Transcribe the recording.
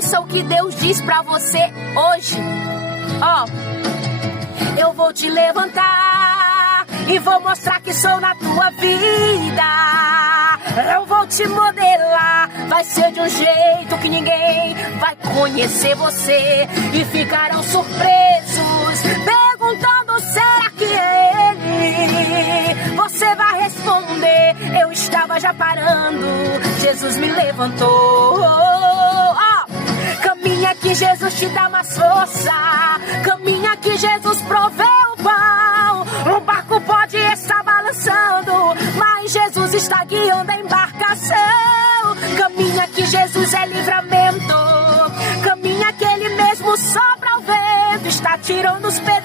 Ouça o que Deus diz pra você hoje. Ó, eu vou te levantar e vou mostrar que sou na tua vida. Eu vou te modelar, vai ser de um jeito que ninguém vai conhecer você. E ficarão surpresos, perguntando, será que é ele? Você vai responder, eu estava já parando, Jesus me levantou. Caminha que Jesus te dá mais força, caminha que Jesus provê o pão. O barco pode estar balançando, mas Jesus está guiando a embarcação. Caminha que Jesus é livramento, caminha que Ele mesmo sopra o vento, está tirando os pesos